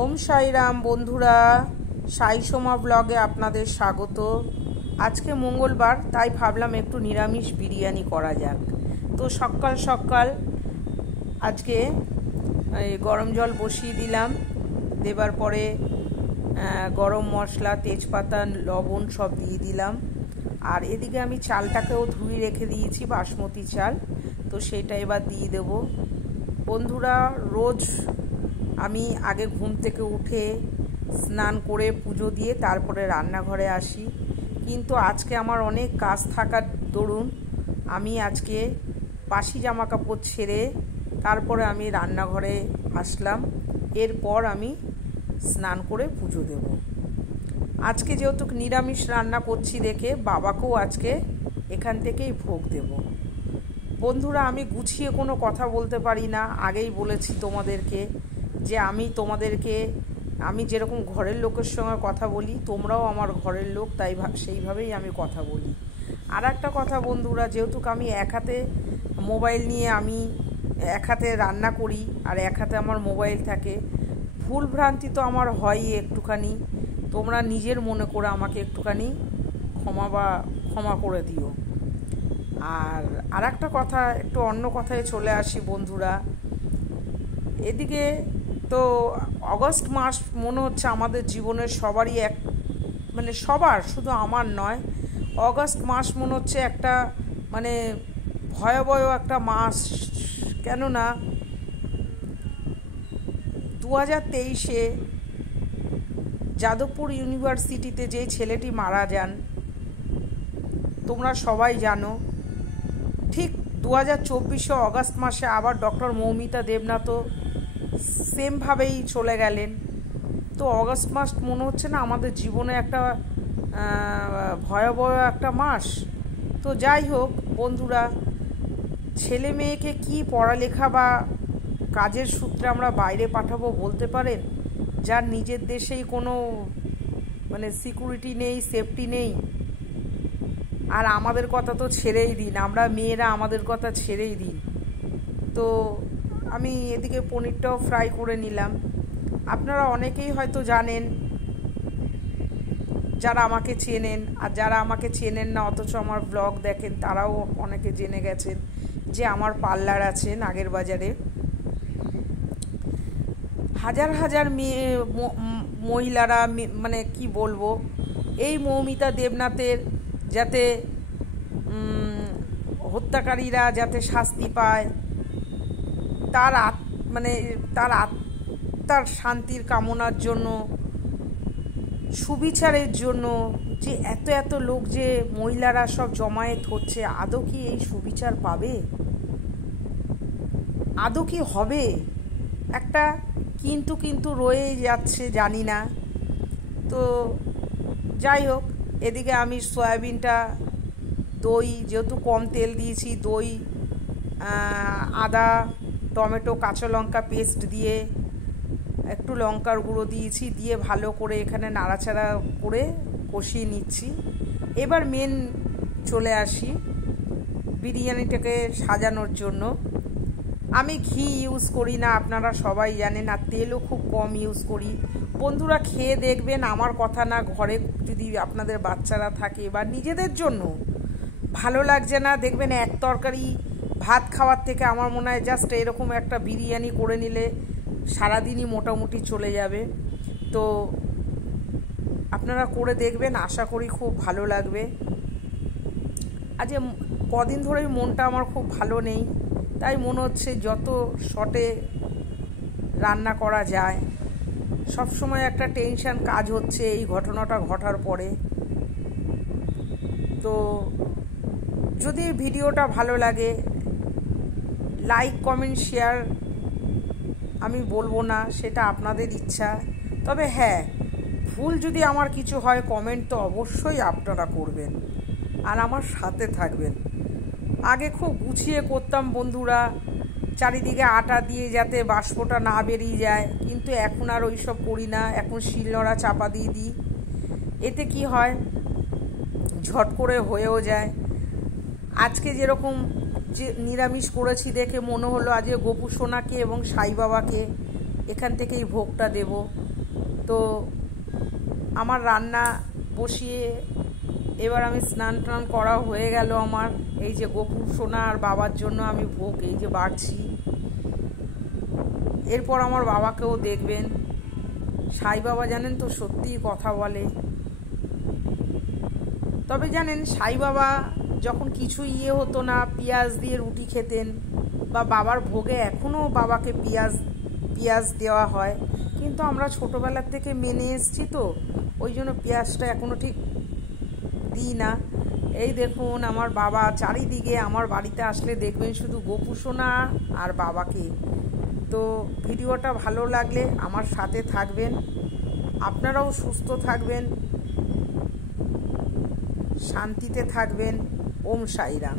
ওম সাইরাম বন্ধুরা, সাই সোমা ব্লগে আপনাদের স্বাগত। আজকে মঙ্গলবার, তাই ভাবলাম একটু নিরামিষ বিরিয়ানি করা যাক। তো সকাল সকাল আজকে গরম জল বসিয়ে দিলাম। দেবার পরে গরম মশলা, তেজপাতা, লবণ সব দিয়ে দিলাম। আর এদিকে আমি চালটাকেও ধুয়ে রেখে দিয়েছি, বাসমতি চাল। তো সেটা এবার দিয়ে দেবো। বন্ধুরা, রোজ আমি আগে ঘুম থেকে উঠে স্নান করে পুজো দিয়ে তারপরে রান্নাঘরে আসি, কিন্তু আজকে আমার অনেক কাজ থাকার দরুন আমি আজকে বাসি জামা কাপড় ছেড়ে তারপরে আমি রান্নাঘরে আসলাম। এরপর আমি স্নান করে পুজো দেব। আজকে যেহেতু নিরামিষ রান্না করছি দেখে বাবাকেও আজকে এখান থেকেই ভোগ দেব। বন্ধুরা, আমি গুছিয়ে কোনো কথা বলতে পারি না। আগেই বলেছি তোমাদেরকে যে আমি যেরকম ঘরের লোকের সঙ্গে কথা বলি, তোমরাও আমার ঘরের লোক, তাই সেইভাবেই আমি কথা বলি। আর একটা কথা বন্ধুরা, যেহেতু আমি এক হাতে মোবাইল নিয়ে আমি এক হাতে রান্না করি আর এক হাতে আমার মোবাইল থাকে, ভুল ভ্রান্তি তো আমার হয়ই একটুখানি। তোমরা নিজের মনে করে আমাকে একটুখানি ক্ষমা করে দিও। আর একটা কথা, একটু অন্য কথায় চলে আসি বন্ধুরা। এদিকে তো অগস্ট মাস মনে হচ্ছে আমাদের জীবনের সবারই সবার, শুধু আমার নয়, অগস্ট মাস মনে হচ্ছে একটা ভয়াবহ একটা মাস। কেননা 2023-এ যাদবপুর ইউনিভার্সিটিতে যেই ছেলেটি মারা যান, তোমরা সবাই জানো। ঠিক 2024 অগস্ট মাসে আবার ডক্টর মৌমিতা দেবনাথও সেমভাবেই চলে গেলেন। তো অগস্ট মাস মনে হচ্ছে না আমাদের জীবনে একটা ভয়াবহ একটা মাস। তো যাই হোক বন্ধুরা, ছেলে মেয়েকে কি পড়ালেখা বা কাজের সূত্রে আমরা বাইরে পাঠাবো বলতে পারেন, যার নিজের দেশেই কোনো সিকিউরিটি নেই, সেফটি নেই। আর আমাদের কথা তো ছেড়েই দিন, আমরা মেয়েরা আমাদের কথা ছেড়েই দিন। তো আমি এদিকে পনিরটাও ফ্রাই করে নিলাম। আপনারা অনেকেই হয়তো জানেন, যারা আমাকে চেনেন, আর যারা আমাকে চেনেন না অথচ আমার ব্লগ দেখেন, তারাও অনেকে জেনে গেছেন যে আমার পার্লার আছে নাগেরবাজারে। হাজার হাজার মহিলারা কি বলবো, এই মৌমিতা দেবনাথের যাতে হত্যাকারীরা যাতে শাস্তি পায়, তার আত্মার শান্তির কামনার জন্য, সুবিচারের জন্য, যে এত এত লোক যে মহিলারা সব জমায়েত হচ্ছে, আদৌ কি এই সুবিচার পাবে? আদৌ কি হবে? একটা কিন্তু রয়ে যাচ্ছে, জানি না। তো যাই হোক, এদিকে আমি সয়াবিনটা, দই, যেহেতু কম তেল দিয়েছি, দই, আদা, টমেটো, কাঁচা লঙ্কা পেস্ট দিয়ে, একটু লঙ্কার গুঁড়ো দিয়েছি, দিয়ে ভালো করে এখানে নাড়াচাড়া করে কষিয়ে নিচ্ছি। এবার মেন চলে আসি বিরিয়ানিটাকে সাজানোর জন্য। আমি ঘি ইউজ করি না, আপনারা সবাই জানেন, আর তেলও খুব কম ইউজ করি। বন্ধুরা, খেয়ে দেখবেন, আমার কথা না, ঘরে যদি আপনাদের বাচ্চারা থাকে বা নিজেদের জন্য ভালো লাগছে না, দেখবেন এক তরকারি ভাত খাওয়ার থেকে আমার মনে হয় জাস্ট এরকম একটা বিরিয়ানি করে নিলে সারাদিনই মোটামুটি চলে যাবে। তো আপনারা করে দেখবেন, আশা করি খুব ভালো লাগবে। আজ কদিন ধরেই মনটা আমার খুব ভালো নেই, তাই মনে হচ্ছে যত শর্টে রান্না করা যায়। সবসময় একটা টেনশন কাজ হচ্ছে এই ঘটনাটা ঘটার পরে। তো যদি ভিডিওটা ভালো লাগে, লাইক, কমেন্ট, শেয়ার আমি বলবো না, সেটা আপনাদের ইচ্ছা। তবে হ্যাঁ, ভুল যদি আমার কিছু হয়, কমেন্ট তো অবশ্যই আপনারা করবেন আর আমার সাথে থাকবেন। আগে খুব গুছিয়ে করতাম বন্ধুরা, চারিদিকে আটা দিয়ে যাতে বাষ্পটা না বেরিয়ে যায়, কিন্তু এখন আর ওইসব করি না। এখন শিলনোড়া চাপা দিয়ে দিই। এতে কি হয়, ঝট করে হয়েও যায়। আজকে যেরকম যে নিরামিষ করেছি দেখে মনে হলো আজকে গোপু সোনাকে এবং সাই বাবাকে এখান থেকেই ভোগটা দেব। তো আমার রান্না বসিয়ে এবার আমি স্নান টান করা হয়ে গেল আমার। এই যে গোপুর সোনা আর বাবার জন্য আমি ভোগ এই যে বাড়ছি। এরপর আমার বাবাকেও দেখবেন। সাই বাবা জানেন তো সত্যিই কথা বলে। তবে জানেন সাই বাবা যখন কিছু হতো না, পেঁয়াজ দিয়ে রুটি খেতেন, বা বাবার ভোগে এখনও বাবাকে পেঁয়াজ দেওয়া হয়, কিন্তু আমরা ছোটোবেলার থেকে মেনে এসছি তো ওই জন্য পেঁয়াজটা এখনও ঠিক দিই না। এই দেখুন আমার বাবা, চারিদিকে আমার বাড়িতে আসলে দেখবেন শুধু গোপু সোনা আর বাবাকে। তো ভিডিওটা ভালো লাগলে আমার সাথে থাকবেন, আপনারাও সুস্থ থাকবেন, শান্তিতে থাকবেন। ওম সাইরাম।